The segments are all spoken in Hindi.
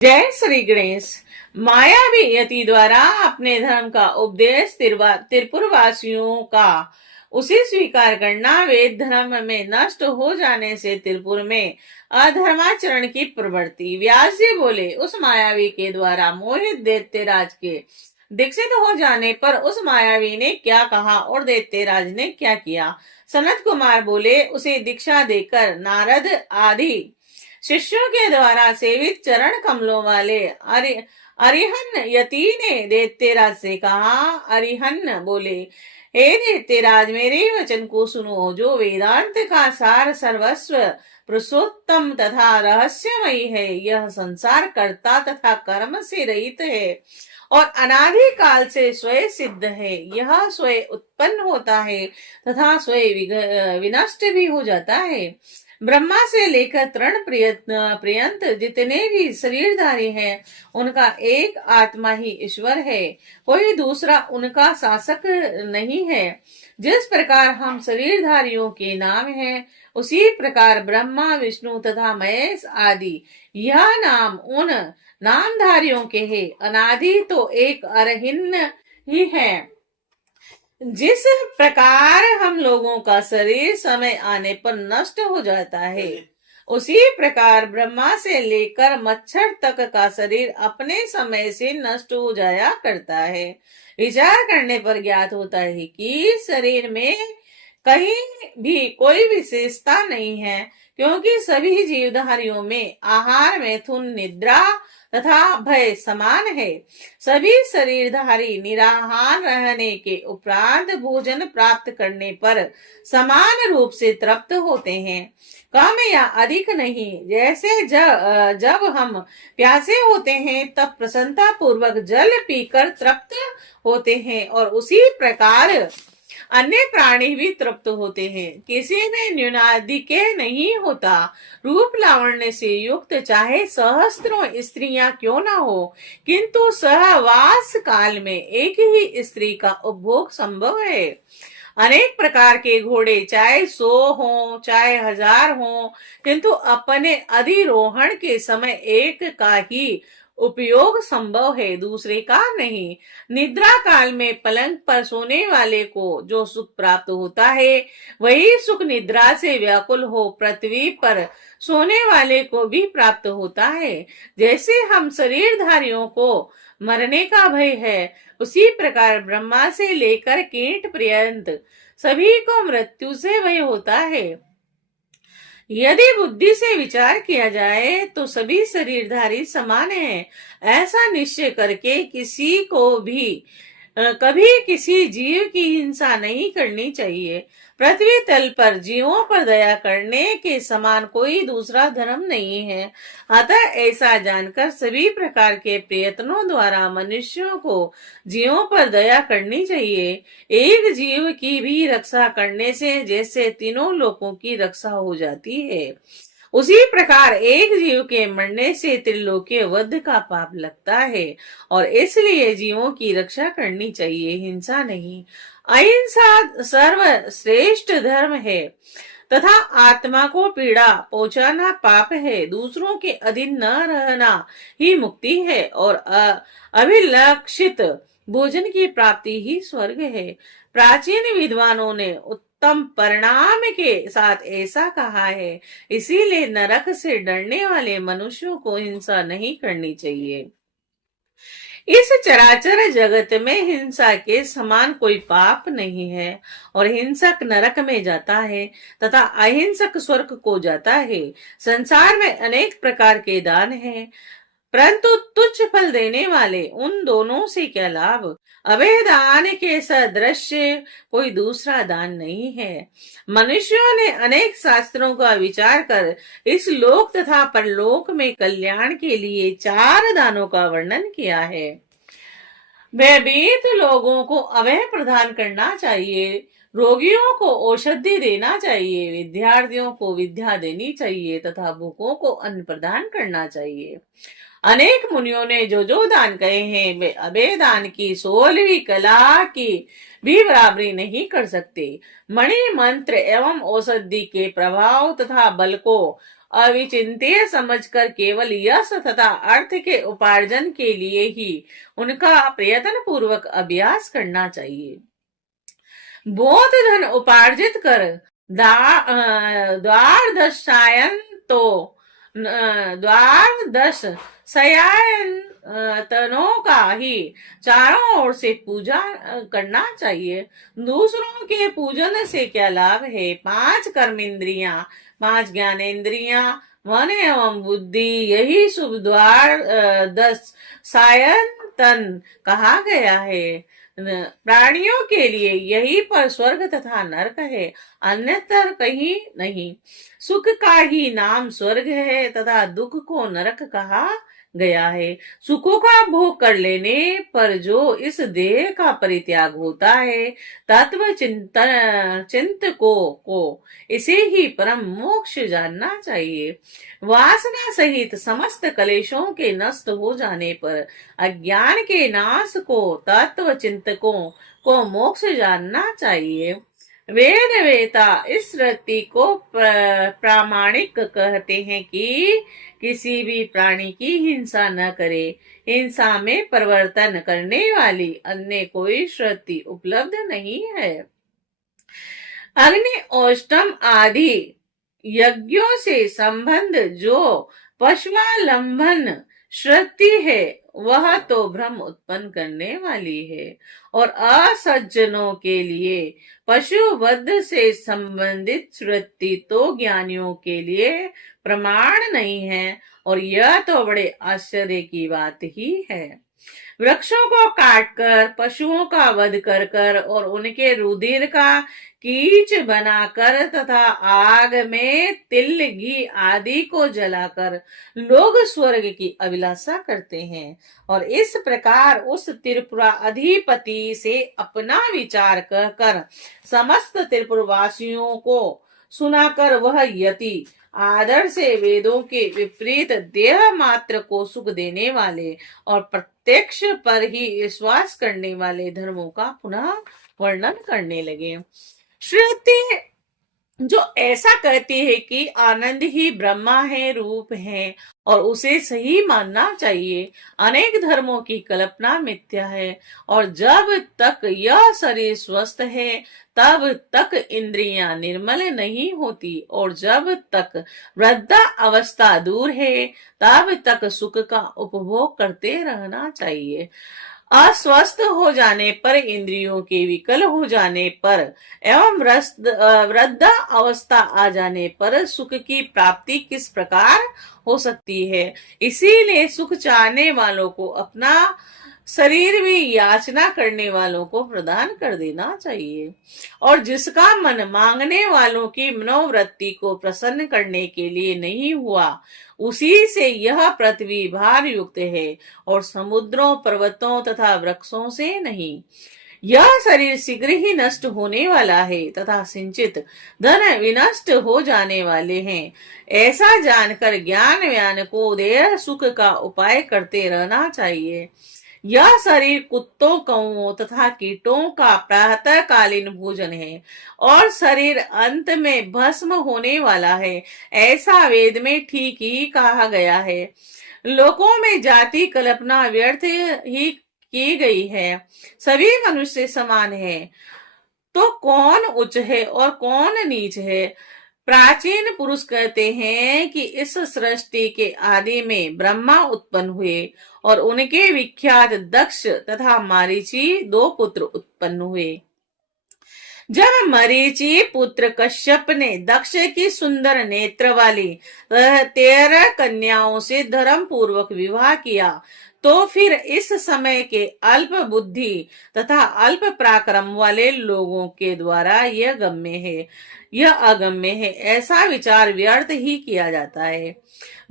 जय श्री गणेश। मायावी यति द्वारा अपने धर्म का उपदेश त्रिपुर वासियों का उसे स्वीकार करना वेद धर्म में नष्ट हो जाने से त्रिपुर में अधर्माचरण की प्रवृत्ति। व्यास जी बोले, उस मायावी के द्वारा मोहित दैत्यराज के दीक्षित हो जाने पर उस मायावी ने क्या कहा और दैत्यराज ने क्या किया। सनत कुमार बोले, उसे दीक्षा देकर नारद आदि शिष्यों के द्वारा सेवित चरण कमलों वाले अरिहन यति ने दैत्यराज से कहा। अरिहन बोले, हे दैत्यराज, मेरे वचन को सुनो, जो वेदांत का सार सर्वस्व पुरुषोत्तम तथा रहस्यमयी है। यह संसार कर्ता तथा कर्म से रहित है और अनादि काल से स्वयं सिद्ध है। यह स्वयं उत्पन्न होता है तथा स्वयं विनष्ट भी हो जाता है। ब्रह्मा से लेकर तृण पर्यंत जितने भी शरीरधारी हैं, उनका एक आत्मा ही ईश्वर है, कोई दूसरा उनका शासक नहीं है। जिस प्रकार हम शरीरधारियों के नाम हैं, उसी प्रकार ब्रह्मा विष्णु तथा महेश आदि यह नाम उन नामधारियों के है। अनादि तो एक अरहिन्न ही है। जिस प्रकार हम लोगों का शरीर समय आने पर नष्ट हो जाता है, उसी प्रकार ब्रह्मा से लेकर मच्छर तक का शरीर अपने समय से नष्ट हो जाया करता है। विचार करने पर ज्ञात होता है कि शरीर में कहीं भी कोई विशेषता नहीं है, क्योंकि सभी जीवधारियों में आहार, मैथुन, निद्रा तथा भय समान है। सभी शरीरधारी निराहार रहने के उपरांत भोजन प्राप्त करने पर समान रूप से तृप्त होते हैं, कम या अधिक नहीं। जैसे जब हम प्यासे होते हैं तब प्रसन्नता पूर्वक जल पीकर तृप्त होते हैं, और उसी प्रकार अन्य प्राणी भी तृप्त होते हैं। किसी में न्यूनाधिक नहीं होता। रूप लावण्य से युक्त चाहे सहस्त्रों स्त्रियां क्यों ना हो, किंतु सहवास काल में एक ही स्त्री का उपभोग संभव है। अनेक प्रकार के घोड़े चाहे 100 हो चाहे 1000 हो, किंतु अपने अधिरोहण के समय एक का ही उपयोग संभव है, दूसरे का नहीं। निद्रा काल में पलंग पर सोने वाले को जो सुख प्राप्त होता है, वही सुख निद्रा से व्याकुल हो पृथ्वी पर सोने वाले को भी प्राप्त होता है। जैसे हम शरीरधारियों को मरने का भय है, उसी प्रकार ब्रह्मा से लेकर कीट पर्यंत सभी को मृत्यु से भय होता है। यदि बुद्धि से विचार किया जाए तो सभी शरीरधारी समान हैं। ऐसा निश्चय करके किसी को भी कभी किसी जीव की हिंसा नहीं करनी चाहिए। पृथ्वी तल पर जीवों पर दया करने के समान कोई दूसरा धर्म नहीं है। अतः ऐसा जानकर सभी प्रकार के प्रयत्नों द्वारा मनुष्यों को जीवों पर दया करनी चाहिए। एक जीव की भी रक्षा करने से जैसे तीनों लोकों की रक्षा हो जाती है, उसी प्रकार एक जीव के मरने से त्रिलोकीय वध का पाप लगता है, और इसलिए जीवों की रक्षा करनी चाहिए, हिंसा नहीं। अहिंसा सर्वश्रेष्ठ धर्म है तथा आत्मा को पीड़ा पहुंचाना पाप है। दूसरों के अधीन न रहना ही मुक्ति है, और अभिलक्षित भोजन की प्राप्ति ही स्वर्ग है। प्राचीन विद्वानों ने उत्तम परिणाम के साथ ऐसा कहा है, इसीलिए नरक से डरने वाले मनुष्यों को हिंसा नहीं करनी चाहिए। इस चराचर जगत में हिंसा के समान कोई पाप नहीं है, और हिंसक नरक में जाता है तथा अहिंसक स्वर्ग को जाता है। संसार में अनेक प्रकार के दान हैं, परंतु तुच्छ फल देने वाले उन दोनों से क्या लाभ। अभय दान के सदृश कोई दूसरा दान नहीं है। मनुष्यों ने अनेक शास्त्रों का विचार कर इस लोक तथा परलोक में कल्याण के लिए 4 दानों का वर्णन किया है। भयभीत लोगों को अभय प्रदान करना चाहिए, रोगियों को औषधि देना चाहिए, विद्यार्थियों को विद्या देनी चाहिए तथा भूखों को अन्न प्रदान करना चाहिए। अनेक मुनियों ने जो जो दान कहे हैं, वे अभय दान की 16वीं कला की भी बराबरी नहीं कर सकते। मणि मंत्र एवं औषधि के प्रभाव तथा बल को अविचिंत्य समझकर केवल यश तथा अर्थ के उपार्जन के लिए ही उनका प्रयत्न पूर्वक अभ्यास करना चाहिए। बहुत धन उपार्जित कर द्वादशायन तो द्वादश शयायन तनों का ही चारों ओर से पूजा करना चाहिए। दूसरों के पूजन से क्या लाभ है? 5 कर्मेंद्रियां, 5 ज्ञानेन्द्रियां, मन एवं बुद्धि, यही शुभ द्वार 10 सायन तन कहा गया है। प्राणियों के लिए यही पर स्वर्ग तथा नरक है, अन्यतर कहीं नहीं। सुख का ही नाम स्वर्ग है तथा दुख को नरक कहा गया है। सुखों का भोग कर लेने पर जो इस देह का परित्याग होता है, तत्व चिंतकों को इसे ही परम मोक्ष जानना चाहिए। वासना सहित समस्त कलेशों के नष्ट हो जाने पर अज्ञान के नाश को तत्व चिंतकों को मोक्ष जानना चाहिए। वेद वेता इस वृत्ति को प्रामाणिक कहते हैं कि किसी भी प्राणी की हिंसा न करे। हिंसा में परिवर्तन करने वाली अन्य कोई श्रुति उपलब्ध नहीं है। अग्नि औष्टम आदि यज्ञों से संबंध जो पशुवालंबन श्रुति है, वह तो भ्रम उत्पन्न करने वाली है, और असज्जनों के लिए पशुवध से संबंधित श्रुति तो ज्ञानियों के लिए प्रमाण नहीं है, और यह तो बड़े आश्चर्य की बात ही है। वृक्षों को काटकर, पशुओं का वध कर कर और उनके रुधिर का कीच बनाकर तथा आग में तिल घी आदि को जलाकर लोग स्वर्ग की अभिलाषा करते हैं, और इस प्रकार उस त्रिपुरा अधिपति से अपना विचार कहकर समस्त त्रिपुरवासियों को सुनाकर वह यति आदर से वेदों के विपरीत देह मात्र को सुख देने वाले और प्रत्यक्ष पर ही विश्वास करने वाले धर्मों का पुनः वर्णन करने लगे। श्रुति जो ऐसा कहती है कि आनंद ही ब्रह्मा है, रूप है, और उसे सही मानना चाहिए, अनेक धर्मों की कल्पना मिथ्या है, और जब तक यह शरीर स्वस्थ है तब तक इंद्रियां निर्मल नहीं होती, और जब तक वृद्धा अवस्था दूर है तब तक सुख का उपभोग करते रहना चाहिए। अस्वस्थ हो जाने पर, इंद्रियों के विकल हो जाने पर एवं वृद्धा अवस्था आ जाने पर सुख की प्राप्ति किस प्रकार हो सकती है? इसीलिए सुख चाहने वालों को अपना शरीर भी याचना करने वालों को प्रदान कर देना चाहिए, और जिसका मन मांगने वालों की मनोवृत्ति को प्रसन्न करने के लिए नहीं हुआ, उसी से यह पृथ्वी भार युक्त है, और समुद्रों, पर्वतों तथा वृक्षों से नहीं। यह शरीर शीघ्र ही नष्ट होने वाला है तथा सिंचित धन विनष्ट हो जाने वाले हैं। ऐसा जानकर ज्ञान व्यान को देह सुख का उपाय करते रहना चाहिए। यह शरीर कुत्तों, कौओं तथा कीटों का प्रातःकालीन भोजन है, और शरीर अंत में भस्म होने वाला है, ऐसा वेद में ठीक ही कहा गया है। लोकों में जाति कल्पना व्यर्थ ही की गई है। सभी मनुष्य समान है, तो कौन उच्च है और कौन नीच है? प्राचीन पुरुष कहते हैं कि इस सृष्टि के आदि में ब्रह्मा उत्पन्न हुए, और उनके विख्यात दक्ष तथा मरीचि 2 पुत्र उत्पन्न हुए। जब मरीचि पुत्र कश्यप ने दक्ष की सुंदर नेत्र वाली 13 कन्याओं से धर्म पूर्वक विवाह किया, तो फिर इस समय के अल्प बुद्धि तथा अल्प पराक्रम वाले लोगों के द्वारा यह गम्य है, यह अगम्य है, ऐसा विचार व्यर्थ ही किया जाता है।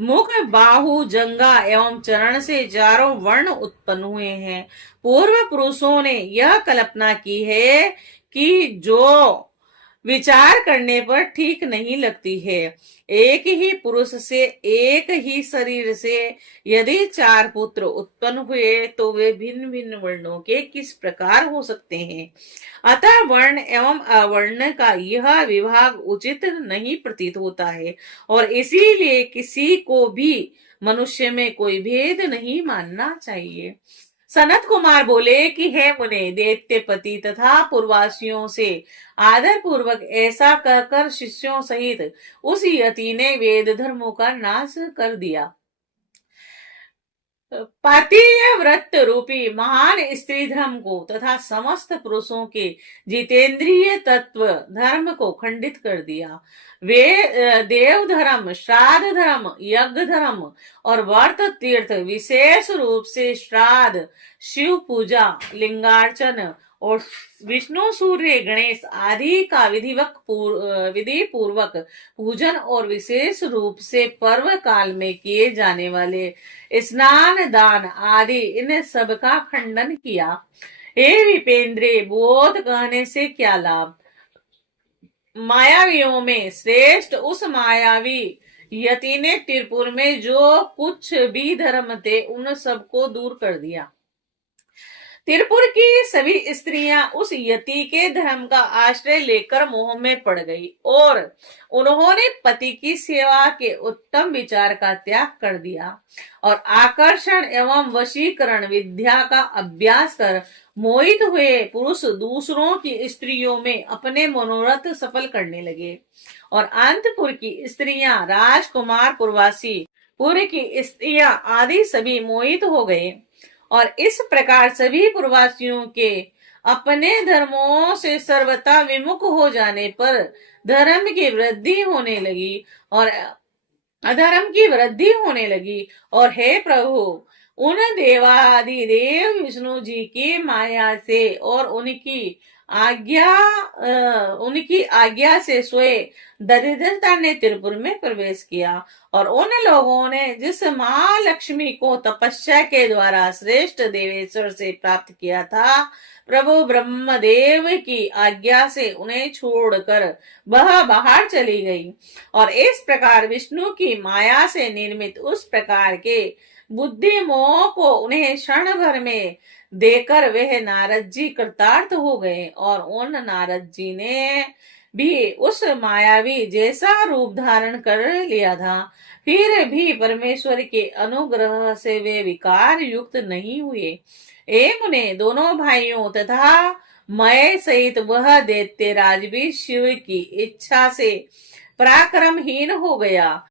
मुख, बाहु, जंगा एवं चरण से 4 वर्ण उत्पन्न हुए हैं। पूर्व पुरुषों ने यह कल्पना की है कि जो विचार करने पर ठीक नहीं लगती है। एक ही पुरुष से, एक ही शरीर से यदि 4 पुत्र उत्पन्न हुए तो वे भिन्न भिन्न वर्णों के किस प्रकार हो सकते हैं। अतः वर्ण एवं अवर्ण का यह विभाग उचित नहीं प्रतीत होता है, और इसीलिए किसी को भी मनुष्य में कोई भेद नहीं मानना चाहिए। सनत कुमार बोले कि हे मुने, दैत्यपति तथा पूर्ववासियों से आदर पूर्वक ऐसा कहकर शिष्यों सहित उस यति ने वेद धर्मों का नाश कर दिया। पातीय व्रत रूपी महान स्त्री धर्म को तथा समस्त पुरुषों के जितेंद्रिय तत्व धर्म को खंडित कर दिया। वे देव धर्म, श्राद्ध धर्म, यज्ञ धर्म और व्रत तीर्थ, विशेष रूप से श्राद्ध, शिव पूजा, लिंगार्चन और विष्णु, सूर्य, गणेश आदि का विधि पूर्वक पूजन और विशेष रूप से पर्व काल में किए जाने वाले स्नान, दान आदि इन सब का खंडन किया। हे विपेंद्रे, बोध कहने से क्या लाभ। मायावियों में श्रेष्ठ उस मायावी यति ने तिरपुर में जो कुछ भी धर्म थे उन सबको दूर कर दिया। तिरपुर की सभी स्त्रियां उस यति के धर्म का आश्रय लेकर मोह में पड़ गई और उन्होंने पति की सेवा के उत्तम विचार का त्याग कर दिया और आकर्षण एवं वशीकरण विद्या का अभ्यास कर मोहित हुए पुरुष दूसरों की स्त्रियों में अपने मनोरथ सफल करने लगे। और अंतपुर की स्त्रियां, राजकुमार, पुरवासी, पुर की स्त्रियां आदि सभी मोहित हो गए और इस प्रकार सभी प्रवासियों के अपने धर्मों से सर्वथा विमुख हो जाने पर धर्म की वृद्धि होने लगी और अधर्म की वृद्धि होने लगी। और हे प्रभु, उन देवादि देव विष्णु जी की माया से और उनकी आज्ञा से स्वयं दरिद्रता ने त्रिपुर में प्रवेश किया और उन लोगों ने जिस महालक्ष्मी को तपस्या के द्वारा श्रेष्ठ देवेश्वर से प्राप्त किया था, प्रभु ब्रह्मदेव की आज्ञा से उन्हें छोड़कर वह बाहर चली गई। और इस प्रकार विष्णु की माया से निर्मित उस प्रकार के बुद्धि मोह को उन्हें क्षण भर में देकर वह नारद जी कृतार्थ हो गए और उन नारद जी ने भी उस मायावी जैसा रूप धारण कर लिया था, फिर भी परमेश्वर के अनुग्रह से वे विकार युक्त नहीं हुए। ए मुने, दोनों भाइयों तथा मैं सहित वह दैत्यराज भी शिव की इच्छा से पराक्रमहीन हो गया